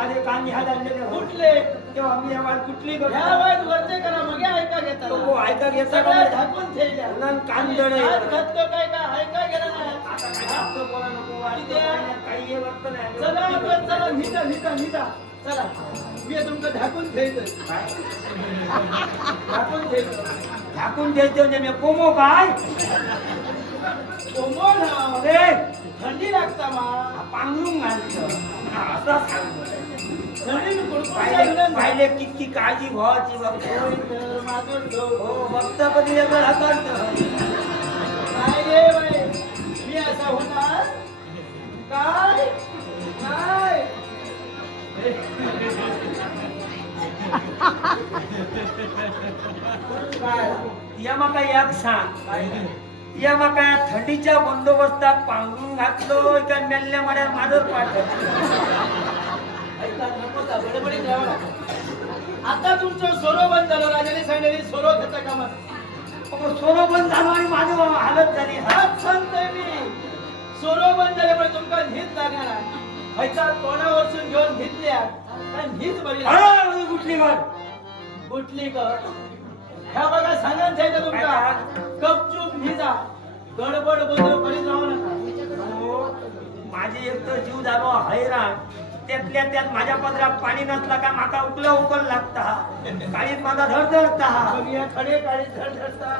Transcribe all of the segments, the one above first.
माझे कान ह्या होते कुठले तेव्हा मी या वाट कुठली ह्या वाईट वरचे करा मग हे ऐका घेता तो ऐका घेता का झाकून ठेवल्या. कान. हात घातलं काय काय ऐका गेलं आता काय नाही बोला नको? काही हे वर्त नाही. चला आपण चला निघा निघा निघा. चला. मी तुमचं झाकून ठेवतोय? झाकून ठेवतो. झाकून द्यायचं म्हणजे मी कोमो काय? हा. अरे थंडी लागता मा. पांघरून घालतं. हा, असं सांगतो पाहिले पाहिले किती काळजी भावाची बघतो. हो कधी बाई मी असा होणार? काय? काय? या मका एक सांग. या मका थंडीच्या बंदोबस्तात पांघरून घातलो का मेल्ल्या मड्या माझं पाठ लागतं. आता तुमचं सोरो बंद झालं राजाने सांगितले सोरो घेता का मग सोनं पण झालो आणि माझं हालत झाली. हात सांगतोय मी. सोरो बंद झाल्यामुळे तुमका नीट लागणार. हैसा तोंडावरसून घेऊन घेतल्या काय नीट बरी कुठली वाट कुठली कर ह्या बघा सांगायचं आहे का तुमका गपचूप भिजा गडबड गोंधळ करीत राहू नका. माझी एक तर जीव झालो हैराण त्यातल्या त्यात माझ्या पदरात पाणी नसला का माका उकला उकल लागता. काळीत माझा धडधडता या खडे काळी धडधडता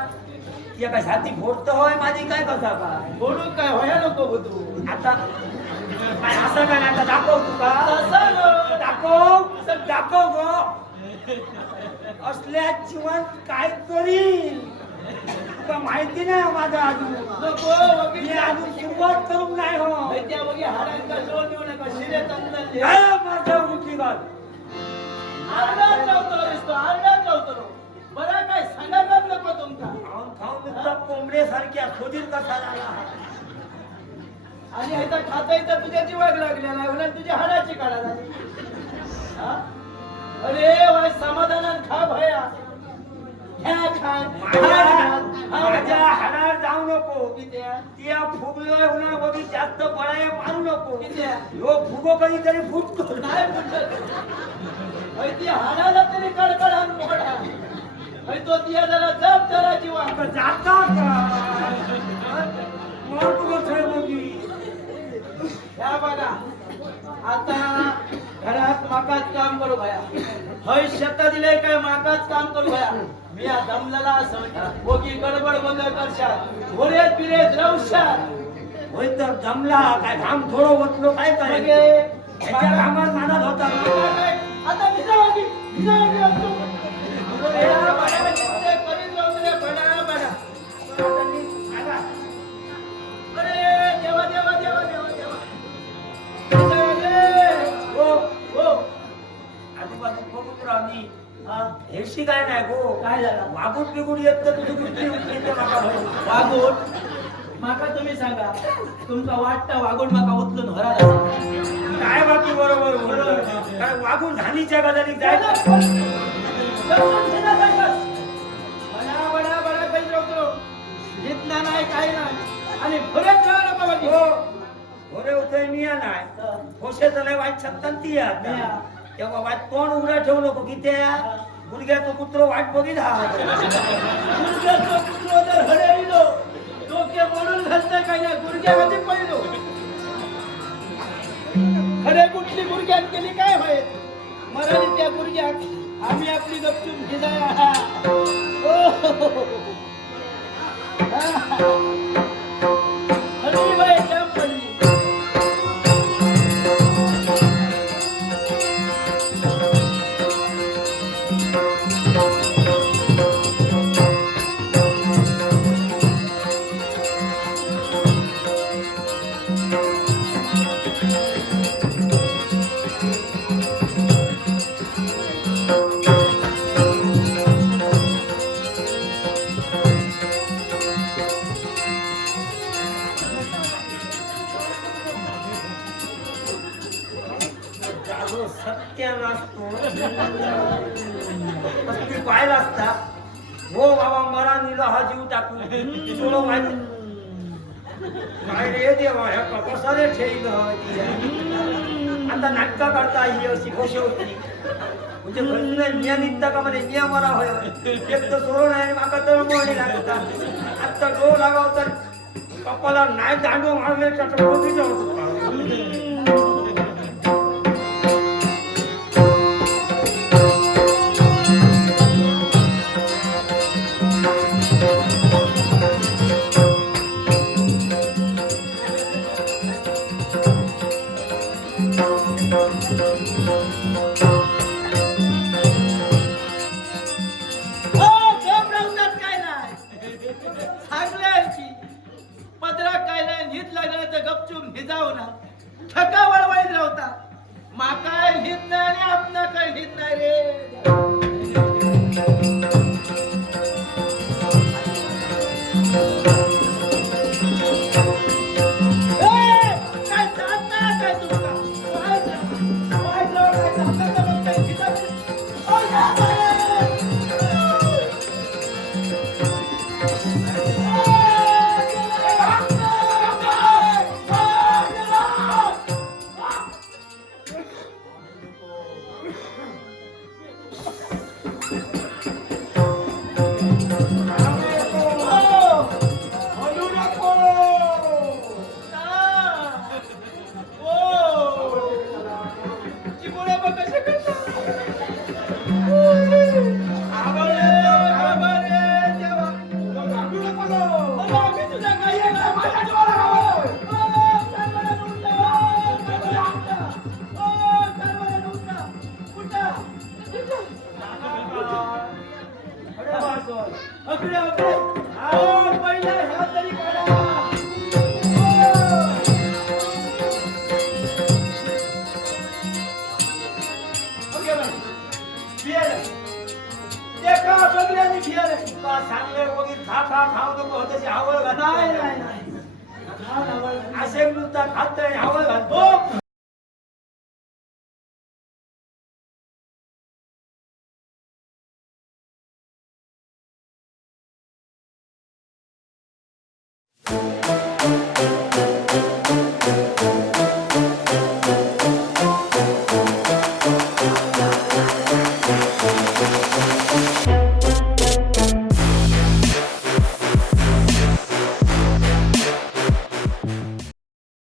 या काय छाती फोडत होय माझी? काय कसा काय? बोलू काय व्हाया नको हो तू आता काय असं काय नाही आता दाखव तू का तसं नको. दाखव. दाखव गो. असल्या जीवन काय करीन माहिती नाही माझा अजून. नको वकील मी अजून सुरुवात करून नाही हो. त्या बघी हाडांचा जोड देऊ नका शिरे तंत्रले काय माझं कुठली बात आरडाच लावतो दिसतो आरडाच लावतो बरं काय सांगायलाच नको तुमका खाऊन खाऊन नुसता कोंबड्यासारख्या खोदीर कसा झाला? आणि खाता येतं तुझ्या जीवाक लागल्या नाही उलट तुझ्या हाडाची काढा झाली. हा? अरे वाय समाधानात जास्त बळाय मारू नको? ह्यो फुगो कधीतरी फुटतो. नाही फुटत. हाडाला तरी कडकड मोडा तो तिया जरा जप जरा जीवा. आता जाता का? बघी ह्या बघा. आता घरात माकाच काम करू भया. हय शेता दिले काय? माकाच काम करू भया. मी या दमलेला असं बोगी गडबड बंद करशात. घोड्यात बिरेत राहशात होय तर जमला काय घाम थोडं ओतलो काय काय? त्याच्या घामात नादात होता. आता भिजावागी भिजावागी असतो. या बड्या नुसते करीत राहू दे, बडा बडा अरे देवा देवा देवा देवा देवा. भिजावागी. हो हो. हा. हेशी काय नाही गो. काय झालं? वागूट बिगूट येत तर तुझी होय. वागोट माका तुम्ही सांगा तुमचा वाटता वागोट माका उचलून आणा. काय बाकी बरोबर बरोबर काय वागून घाणीच्या गजालीक जायचं बडा बडा बडा काही राहतो जितला नाही काही नाही. आणि फरक राहा नका बाकी हो घोरे उतय मिया नाही. होशे छत्तन ती. तेव्हा उघडं ठेवू नको की त्या? गुडघ्याचं कुत्र वाट बघित हा. गुडघ्याचं कुत्रं डोके मोडून काही काय नाही गुडघ्यामध्ये पडलो खरे कुठली गुडघ्यात केली काय होय मराठी त्या गुडघ्यात आम्ही आपली गपचूप भिजाया. जागो सत्यानाश तो कसली पाहिला असता हो बाबा मरा निला हा जीव टाकून तुला माहिती काय रे देवा ह्या कपासाने ठेवलं आता नाटकं करता ही अशी खुशी होती? म्हणजे खरंच नियमित का म्हणे नियम मला होय. एक तर सोडून आहे माका तळमळणी लागता आत्ता डो लागाव तर कपाला नाही दांडू मारले तर डोकीचं पदरा काय नाही? नीत लागलं तर गपचूप निजाव ना थका वळवळीत राहतात खाऊ नको तशी आवड घाल असे नुसता खात आवड घालतो